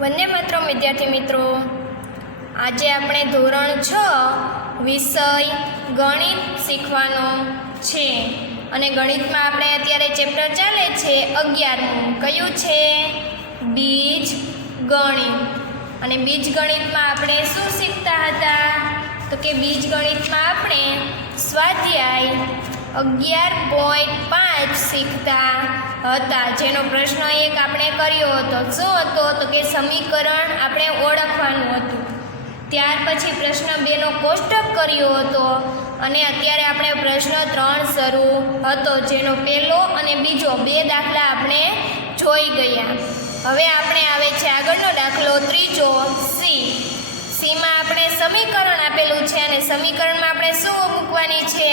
વંદે માતરમ વિદ્યાર્થી મિત્રો, આજે આપણે ધોરણ 6 વિષય ગણિત શીખવાનો છે અને ગણિતમાં આપણે અત્યારે ચેપ્ટર ચાલે છે 11મું. કયું છે? બીજ ગણિત. અને બીજ ગણિતમાં આપણે શું શીખતા હતા? તો કે બીજ ગણિતમાં આપણે સ્વાધ્યાય 11.5 શીખતા હતા, જેનો પ્રશ્ન એક આપણે કર્યો હતો. શું હતો? તો કે સમીકરણ આપણે ઓળખવાનું હતું. ત્યાર પછી પ્રશ્ન 2નો કોષ્ટક કર્યો હતો અને અત્યારે આપણે પ્રશ્ન 3 શરૂ હતો, જેનો પહેલો અને બીજો 2 દાખલા આપણે જોઈ ગયા. હવે આપણે આવે છે આગળનો દાખલો ત્રીજો સી. સીમાં આપણે સમીકરણ આપેલું છે અને સમીકરણમાં આપણે શું મૂકવાની છે?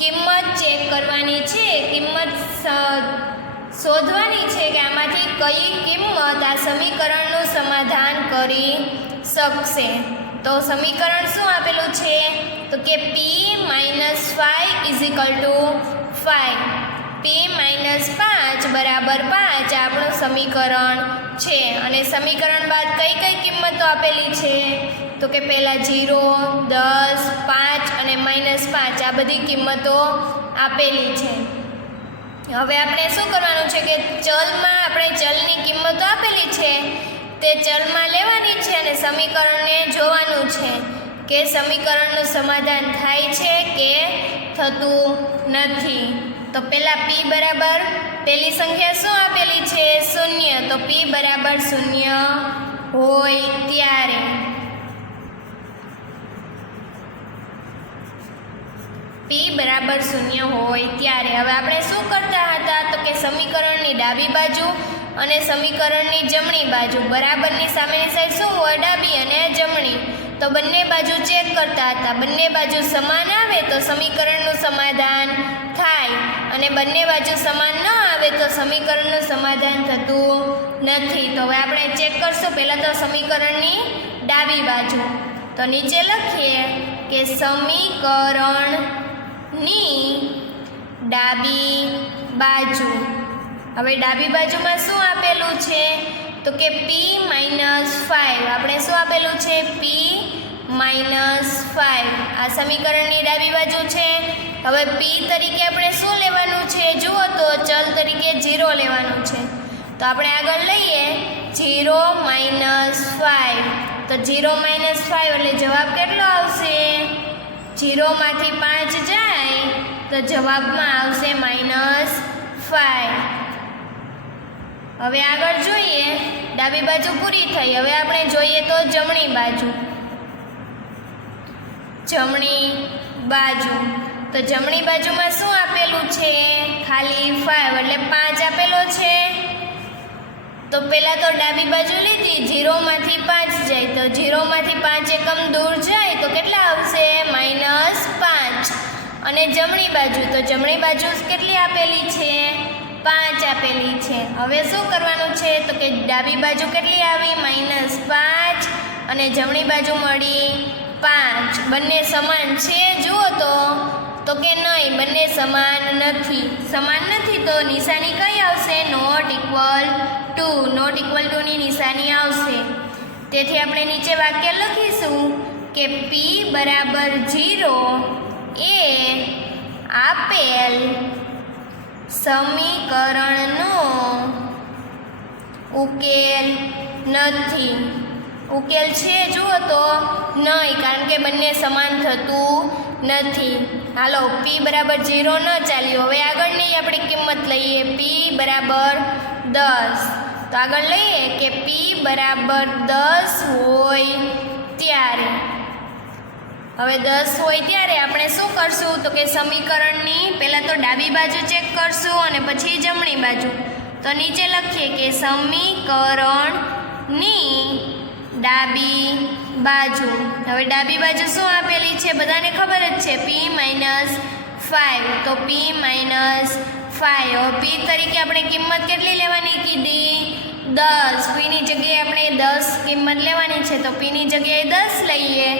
કિંમત ચેક કરવાની છે, કિંમત શોધવાની છે કે આમાંથી કઈ કિંમત આ સમીકરણનું સમાધાન કરી શકશે. તો સમીકરણ શું આપેલું છે? તો કે p - 5 = 5. p - 5 = 5 આપણું સમીકરણ છે. અને સમીકરણ બાદ કઈ કઈ કિંમતો આપેલી છે? તો કે પહેલાં 0, 10, 5 અને -5 આ બધી કિંમતો આપેલી છે. હવે આપણે શું કરવાનું છે કે ચલમાં આપણે ચલની કિંમતો આપેલી છે તે ચલમાં લેવાની છે અને સમીકરણને જોવાનું છે કે સમીકરણનું સમાધાન થાય છે કે થતું નથી. તો પહેલાં p બરાબર પહેલી સંખ્યા શું આપેલી છે? 0. તો p બરાબર 0 હોય ત્યારે p બરાબર 0 હોય ત્યારે હવે આપણે શું કરતા હતા? તો કે સમીકરણની ડાબી બાજુ અને સમીકરણની જમણી બાજુ, બરાબરની સામેની સાઈડ શું હોય? ડાબી અને જમણી. તો બંને બાજુ ચેક કરતા હતા. બંને બાજુ સમાન આવે તો સમીકરણનું સમાધાન થાય અને બંને બાજુ સમાન ન આવે તો સમીકરણનું સમાધાન થતું નથી. તો હવે આપણે ચેક કરશું. પહેલાં તો સમીકરણની ડાબી બાજુ. તો નીચે લખીએ કે સમીકરણની ડાબી બાજુ. હવે ડાબી બાજુમાં શું આપેલું છે? તો કે p - 5. આપણે શું આપેલું છે? p - 5. આ સમીકરણની ડાબી બાજુ છે. હવે p તરીકે આપણે શું લેવાનું છે? જુઓ તો ચલ તરીકે 0 લેવાનું છે. તો આપણે આગળ લઈએ 0 - 5. તો 0 - 5 એટલે જવાબ કેટલો આવશે? 0 માંથી 5 જાય તો જવાબમાં આવશે -5. હવે આગળ જોઈએ. ડાબી બાજુ પૂરી થઈ. હવે આપણે જોઈએ તો જમણી બાજુ. જમણી બાજુ. તો જમણી બાજુમાં શું આપેલું છે? ખાલી 5 એટલે 5 આપેલો છે. તો પહેલાં તો ડાબી બાજુ લીધી, 0 માંથી 5 જાય તો 0 માંથી 5 એકમ દૂર જાય તો કેટલા આવશે? -5. અને જમણી બાજુ, તો જમણી બાજુ કેટલી આપેલી છે? 5 આપેલી છે. હવે શું કરવાનું છે? તો કે ડાબી બાજુ કેટલી આવી? -5 અને જમણી બાજુ મળી 5. બંને સમાન છે જુઓ તો કે નહીં, બંને સમાન નથી. સમાન નથી તો નિશાની કઈ આવશે? નોટ ઇક્વલ ટુ ની નિશાની આવશે. તેથી આપણે નીચે વાક્ય લખીશું કે p બરાબર 0 એ આપેલ સમીકરણનો ઉકેલ નથી. ઉકેલ છે જુઓ તો નહીં, કારણ કે બંને સમાન થતું નથી. હાલો, p બરાબર 0 ન ચાલ્યું. હવે આગળની આપણે કિંમત લઈએ. p બરાબર 10. તો આગળ લઈએ કે p બરાબર 10 હોય ત્યારે. હવે 10 હોય ત્યારે આપણે શું કરશું? તો કે સમીકરણની પહેલાં તો ડાબી બાજુ ચેક કરશું અને પછી જમણી બાજુ. તો નીચે લખીએ કે સમીકરણની ડાબી બાજુ. હવે ડાબી બાજુ શું આપેલી છે? બધાને ખબર જ છે, p - 5. તો p - 5. p તરીકે આપણે કિંમત કેટલી લેવાની કીધી? 10. p ની જગ્યાએ આપણે 10 કિંમત લેવાની છે. તો p ની જગ્યાએ 10 લઈએ,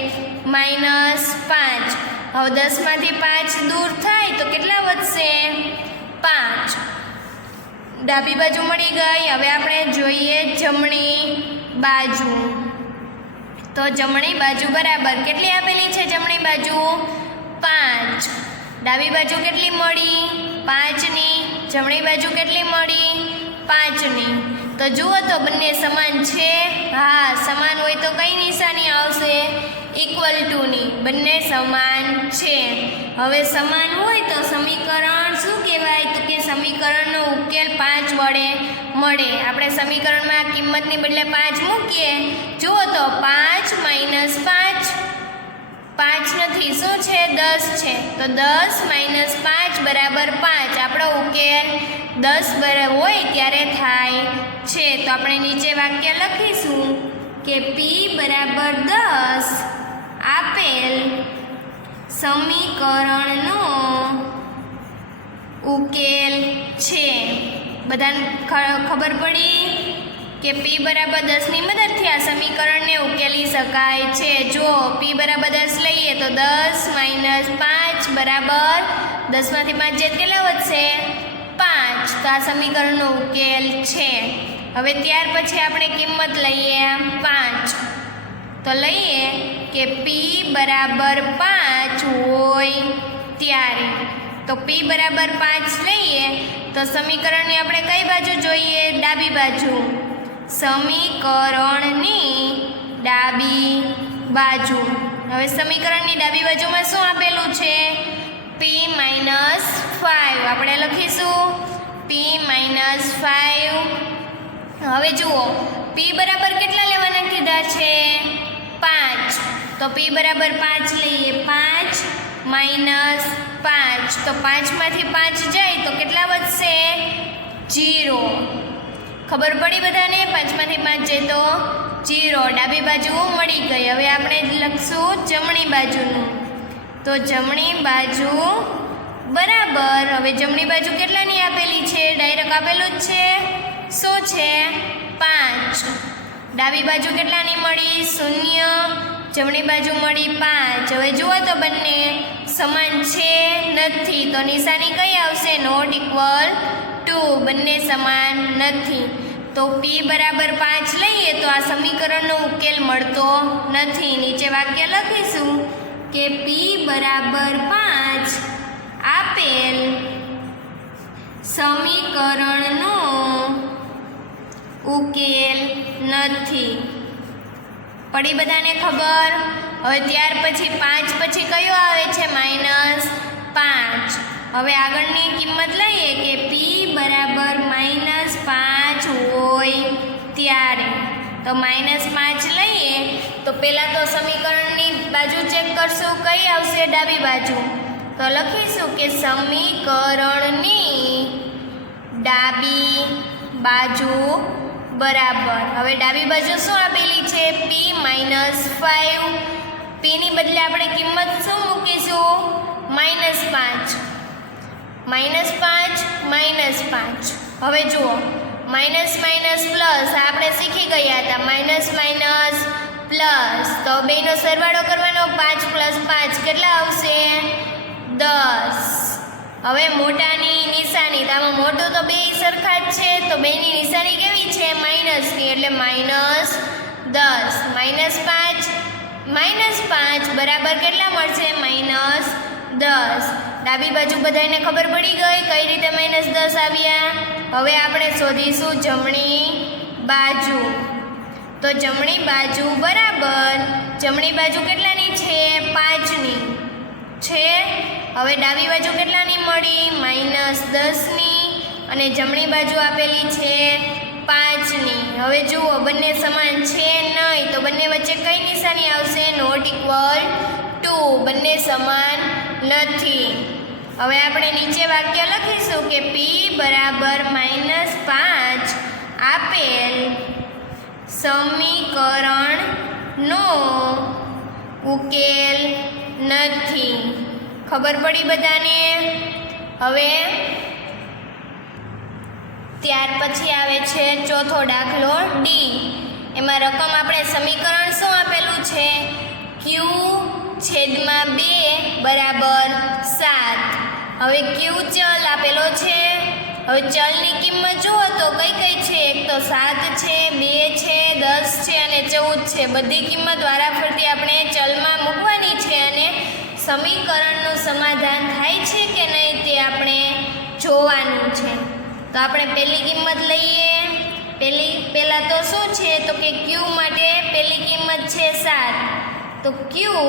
-5. હવે 10 માંથી 5 દૂર થાય તો કેટલા વધશે? 5. ડાબી બાજુ મળી ગઈ. હવે આપણે જોઈએ જમણી બાજુ. તો જમણી બાજુ બરાબર કેટલી આપેલી છે? જમણી બાજુ 5. ડાબી બાજુ કેટલી મળી? 5ની. જમણી બાજુ કેટલી મળી? 5ની. તો જુઓ તો બંને સમાન છે. હા, સમાન હોય તો કઈ નિશાની આવશે? ઇક્વલ ટુની. બંને સમાન છે. હવે સમાન હોય તો સમીકરણ શું કહેવાય? તો કે સમીકરણનો ઉકેલ 5 વડે મળે. આપણે સમીકરણમાં કિંમતની બદલે 5 મૂકીએ. જુઓ તો 5 - 5 5 નથી, શું છે? 10 છે. તો 10 - 5 બરાબર 5. આપણો ઉકેલ 10 હોય ત્યારે થાય છે. તો આપણે નીચે વાક્ય લખીશું કે P બરાબર 10 આપેલ સમીકરણનો ઉકેલ છે. બધાને ખબર પડી કે P બરાબર 10ની મદદથી આ સમીકરણને ઉકેલી શકાય છે. જો P બરાબર 10 લઈએ તો 10 - 5 બરાબર 10માંથી 5 જે કેટલા વધશે? 5. તો આ સમીકરણનો ઉકેલ છે. હવે ત્યાર પછી આપણે કિંમત લઈએ 5. તો લઈએ કે P બરાબર 5 હોય ત્યારે. તો P બરાબર 5 લઈએ તો સમીકરણની આપણે કઈ બાજુ જોઈએ? ડાબી બાજુ. સમીકરણની ડાબી બાજુ. હવે સમીકરણની ડાબી બાજુમાં શું આપેલું છે? P - 5. આપણે લખીશું P - 5. હવે જુઓ P બરાબર કેટલા લેવાના કીધા છે? 5. તો P બરાબર 5 લઈએ. 5 - 5. તો 5માંથી 5 જાય તો કેટલા વધશે? 0. ખબર પડી બધાને? 5માંથી 5 જાય તો 0. ડાબી બાજુ મળી ગઈ. હવે આપણે લખશું જમણી બાજુનું. તો જમણી બાજુ બરાબર. હવે જમણી બાજુ કેટલાની આપેલી છે? ડાયરેક્ટ આપેલું જ છે. શું છે? 5. ડાબી બાજુ કેટલાની મળી? 0. જમણી બાજુ મળી 5. હવે જુઓ તો બંને સમાન છે? નથી. તો નિશાની કઈ આવશે? Not equal to. બંને સમાન નથી. તો P બરાબર 5 લઈએ તો આ સમીકરણનો ઉકેલ મળતો નથી. નીચે વાક્ય લખીશું કે P બરાબર 5 આપેલ સમીકરણનો ઉકેલ નથી. પડી બધાને ખબર? હવે ત્યાર પછી 5 પછી કયો આવે છે? -5. હવે આગળની કિંમત લઈએ કે P બરાબર -5 હોય ત્યારે. તો -5 લઈએ તો પહેલાં તો સમીકરણની બાજુ ચેક કરશું. કઈ આવશે? ડાબી બાજુ. તો લખીશું કે સમીકરણની ડાબી બાજુ બરાબર. હવે ડાબી બાજુ શું આપેલી છે? P - 5. P ની બદલે આપણે કિંમત શું મૂકીશું? -5. -5. હવે જુઓ માઇનસ માઇનસ પ્લસ આપણે શીખી ગયા હતા. માઇનસ માઇનસ પ્લસ તો બેનો સરવાળો કરવાનો. 5 + 5 કેટલા આવશે? 10. હવે મોટાની નિશાની તો આમાં મોટું તો બે સરખા જ છે તો બેની નિશાની કેવી છે? માઇનસની. એટલે -10. -5 બરાબર કેટલા મળશે? -10. ડાબી બાજુ બધાને ખબર પડી ગઈ કઈ રીતે -10 આવ્યા. હવે આપણે શોધીશું જમણી બાજુ. તો જમણી બાજુ બરાબર જમણી બાજુ કેટલાની છે? 5ની છે. હવે ડાબી બાજુ કેટલાની મળી? -10ની. અને જમણી બાજુ આપેલી છે 5ની. હવે જુઓ બંને સમાન છે નહીં તો બંને વચ્ચે કઈ નિશાની આવશે? Not equal to. બંને સમાન નથી. હવે આપણે નીચે વાક્ય લખીશું કે P બરાબર -5 આપેલ સમીકરણનો ઉકેલ નથી. ખબર પડી બધાને? હવે ત્યાર પછી આવે છે ચોથો દાખલો D. એમાં રકમ આપણે સમીકરણ શું આપેલું છે? Q/2 બરાબર 7. હવે Q ચલ આપેલો છે. હવે ચલની કિંમત જુઓ તો કઈ કઈ છે? એક તો 7 છે, 2 છે, 10 છે 14 છે. બધી કિંમત વારાફરતી આપણે ચલમાં મૂકવાની છે અને સમીકરણનું સમાધાન થાય છે કે નહીં તે આપણે જોવાનું છે. તો આપણે પહેલી કિંમત લઈએ. પહેલાં તો શું છે તો કે ક્યુ માટે પહેલી કિંમત છે 7. તો ક્યુ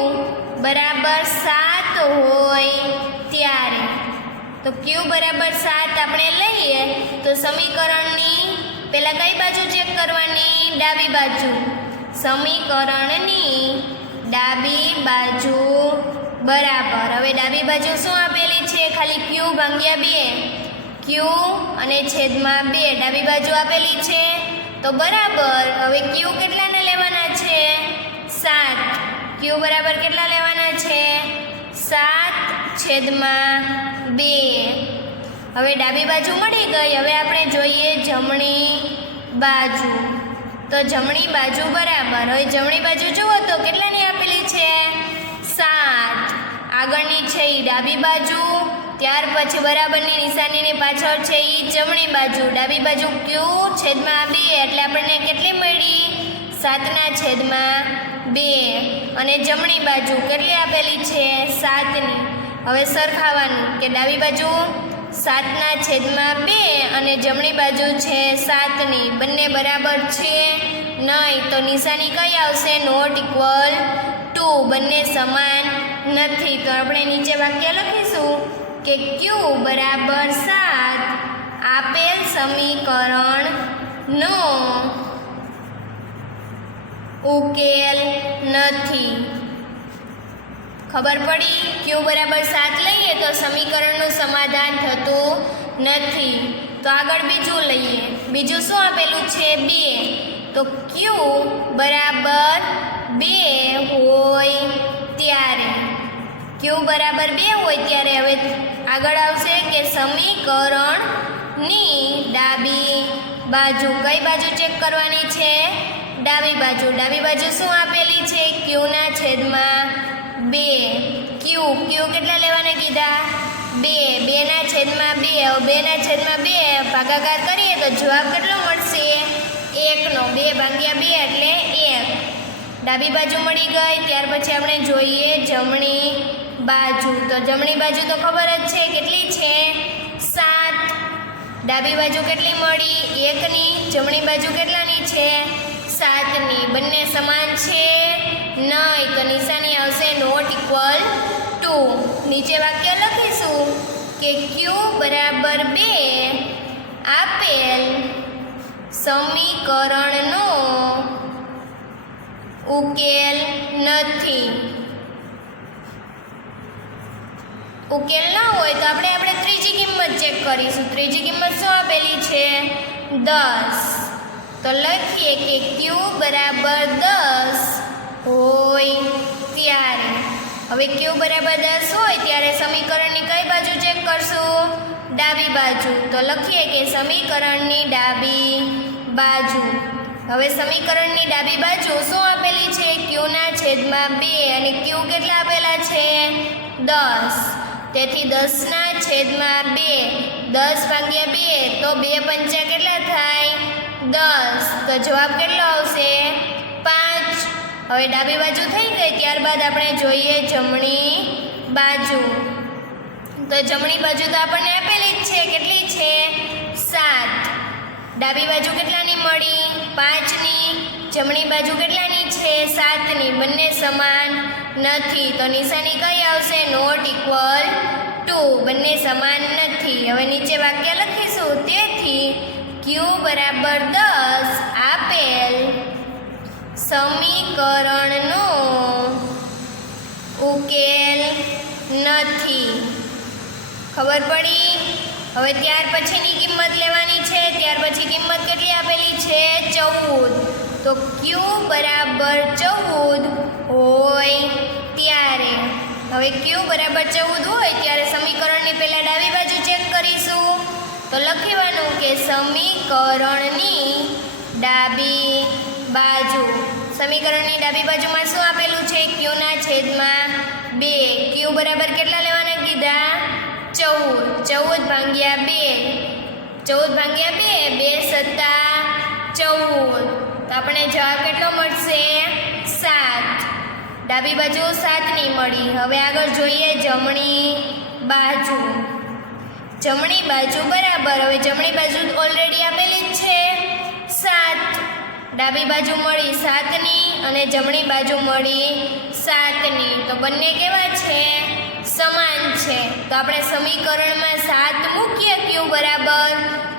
બરાબર 7 હોય ત્યારે તો ક્યુ બરાબર 7 આપણે લઈએ તો સમીકરણની પહેલાં કઈ બાજુ ચેક કરવાની? ડાબી બાજુ. સમીકરણની ડાબી બાજુ બરાબર. હવે ડાબી બાજુ શું આપેલી છે? ખાલી ક્યુ ભાગ્યા 2. ક્યુ અને છેદમાં 2 ડાબી બાજુ આપેલી છે તો બરાબર. હવે ક્યુ કેટલાને લેવાના છે? 7. ક્યુ બરાબર કેટલા લેવાના છે? 7/2. હવે ડાબી બાજુ મળી ગઈ. હવે આપણે જોઈએ જમણી બાજુ. તો જમણી બાજુ બરાબર. હવે જમણી બાજુ જુઓ તો કેટલાની આપેલી છે? 7. આગળની છે એ ડાબી બાજુ, ત્યાર પછી બરાબરની નિશાનીની પાછળ છે એ જમણી બાજુ. ડાબી બાજુ ક્યુ છેદમાં 2 એટલે આપણને કેટલી મળી? 7/2. અને જમણી બાજુ કેટલી આપેલી છે? 7ની. હવે સરખાવાનું કે ડાબી બાજુ 7/2 અને જમણી બાજુ છે 7ની. બંને બરાબર છે નહીં તો નિશાની કઈ આવશે? Not equal to. બંને સમાન નથી. તો આપણે નીચે વાક્ય લખીશું કે ક્યુ બરાબર 7 આપેલ સમીકરણનો ઉકેલ નથી. ખબર પડી? ક્યુ બરાબર 7 લઈએ તો સમીકરણનું સમાધાન થતું નથી. તો આગળ બીજું લઈએ. બીજું શું આપેલું છે? 2. તો ક્યુ બરાબર 2 હોય ત્યારે ક્યુ બરાબર 2 હોય ત્યારે હવે આગળ આવશે કે સમીકરણની ડાબી બાજુ. કઈ બાજુ ચેક કરવાની છે? ડાબી બાજુ. ડાબી બાજુ શું આપેલી છે? ક્યુના છેદમાં 2. ક્યુ કેટલા લેવાના કીધા? 2. 2/2. હવે 2/2 ભાગાકાર કરીએ તો જવાબ કેટલો મળશે? 1નો. 2/2 એટલે 1. ડાબી બાજુ મળી ગઈ. ત્યાર પછી આપણે જોઈએ જમણી બાજુ. તો જમણી બાજુ તો ખબર જ છે કેટલી છે? 7. ડાબી બાજુ કેટલી મળી? 1ની. જમણી બાજુ કેટલાની છે? 7ની. બંને સમાન છે નહીં તો નિશાની આવશે નોટ ઇક્વલ ટુ. નીચે વાક્ય લખીશું કે ક્યુ બરાબર 2 આપેલ સમીકરણનો ઉકેલ નથી. ઉકેલ ના હોય તો આપણે ત્રીજી કિંમત ચેક કરીશું. ત્રીજી કિંમત શું આપેલી છે? 10. તો લખીએ કે ક્યુ બરાબર 10 હોય ત્યારે. હવે ક્યુ બરાબર 10 હોય ત્યારે સમીકરણની કઈ બાજુ ચેક કરશું? ડાબી બાજુ. તો લખીએ કે સમીકરણની ડાબી બાજુ. હવે સમીકરણની ડાબી બાજુ શું આપેલી છે? ક્યુના છેદમાં 2 અને ક્યુ કેટલા આપેલા છે? 10. તેથી 10/2. 10/2 તો 2 પંચા કેટલા થાય? 10. તો જવાબ કેટલો આવશે? 5. હવે ડાબી બાજુ થઈ ગઈ. ત્યારબાદ આપણે જોઈએ જમણી બાજુ. તો જમણી બાજુ તો આપણને આપેલી જ છે. કેટલી છે? 7. ડાબી બાજુ કેટલાની મળી? 5ની. જમણી બાજુ કેટલાની છે? 7ની. બંને સમાન નથી તો નિશાની કઈ આવશે? Not equal to. બંને સમાન નથી. હવે નીચે વાક્ય લખીશું. તેથી ક્યુ બરાબર 10 આપેલ સમીકરણનો ઉકેલ નથી. ખબર પડી? હવે ત્યાર પછીની કિંમત લેવાની છે. ત્યાર પછી કિંમત કેટલી આપેલી છે? 14. તો ક્યુ બરાબર 14 હોય ત્યારે. હવે ક્યુ બરાબર 14 હોય ત્યારે સમીકરણની પહેલાં ડાબી બાજુ ચેક કરીશું. તો લખીવાનું કે સમીકરણની ડાબી બાજુ. સમીકરણની ડાબી બાજુમાં શું આપેલું છે? ક્યુના છેદમાં 2. ક્યુ બરાબર કેટલા લેવાના કીધા? 14. 14/2. 14/2 2 × 7 = 14. તો આપણે જવાબ કેટલો મળશે 7. ડાબી બાજુ 7 નહીં મળી. હવે આગળ જોઈએ જમણી બાજુ. જમણી બાજુ બરાબર. હવે જમણી બાજુ ઓલરેડી આપેલી જ છે 7. ડાબી બાજુ મળી 7ની અને જમણી બાજુ મળી 7ની. તો બંને કેવા છે? સમાન છે. તો આપણે સમીકરણમાં 7 મૂકીએ ક્યુ બરાબર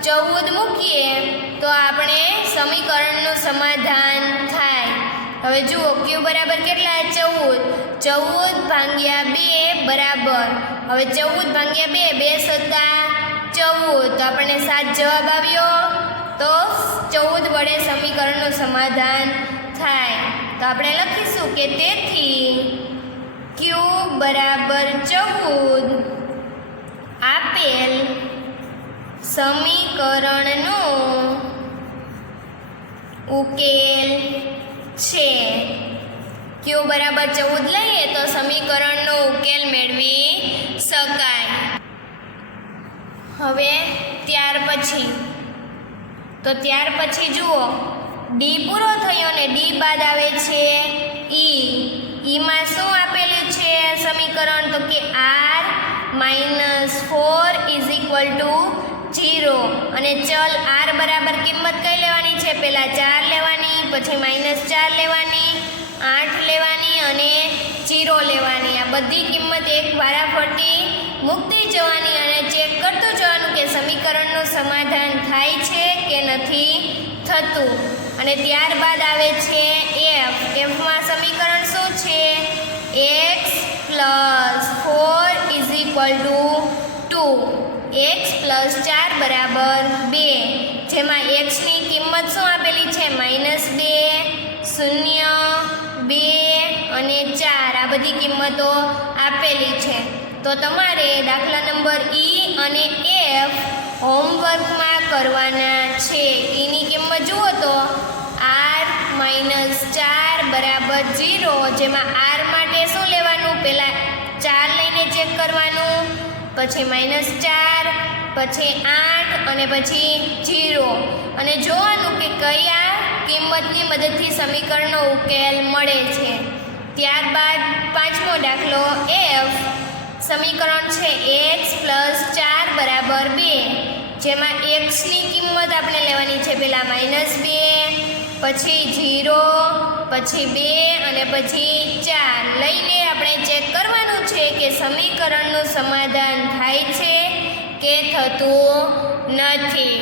14 મૂકીએ તો આપણે સમીકરણનું સમાધાન થાય. હવે જુઓ ક્યુ બરાબર કેટલા? 14. 14 ભાગ્યા 2 બરાબર. હવે 14 ભાગ્યા 2 2 સત્તા 14. તો આપણને 7 જવાબ આવ્યો. તો 14 વડે સમીકરણનું સમાધાન થાય. તો આપણે લખીશું કે તેથી ક્યુ બરાબર 14 આપેલ સમીકરણનો ઉકેલ છે. ક્યુ બરાબર 14 લઈએ તો સમીકરણનો ઉકેલ મેળવી શકાય. હવે ત્યાર પછી જુઓ ડી પૂરો થયો ને ડી બાદ આવે છે ઈમાં શું આપેલું છે સમીકરણ? તો કે r - 4 = 0 અને ચલ r બરાબર કિંમત કઈ લેવાની છે? પહેલા 4 લેવાની, પછી -4 લેવાની, 8 લેવાની અને 0 લેવાની. આ બધી કિંમત એક વારાફરતી મૂકતી જવાની અને ચેક કરતું જવાનું કે સમીકરણનું સમાધાન થાય છે કે નથી થતું. અને ત્યારબાદ આવે છે એફમાં સમીકરણ શું છે? x + 4 = 2. x + 4 બરાબર 2. જેમાં xની કિંમત શું આપેલી છે? -2, 0, 2 અને 4. આ બધી કિંમતો આપેલી છે. તો તમારે દાખલા નંબર ઈ અને એફ હોમવર્કમાં કરવાના છે. ઈની કિંમત જુઓ તો r - 4 બરાબર 0. જેમાં r માટે શું લેવાનું? પહેલાં 4 લઈને ચેક કરવાનું, પછી -4, પછી 8 અને પછી 0 અને જોવાનું કે કયા કિંમતની મદદથી સમીકરણનો ઉકેલ મળે છે. ત્યારબાદ પાંચમો દાખલો એફ સમીકરણ છે x + 4 બરાબર 2. જેમાં xની કિંમત આપણે લેવાની છે પહેલાં -2, પછી 0, પછી 2 અને પછી 4 લઈને આપણે ચેક કરવાનું છે કે સમીકરણનું સમાધાન થાય છે કે થતું નથી.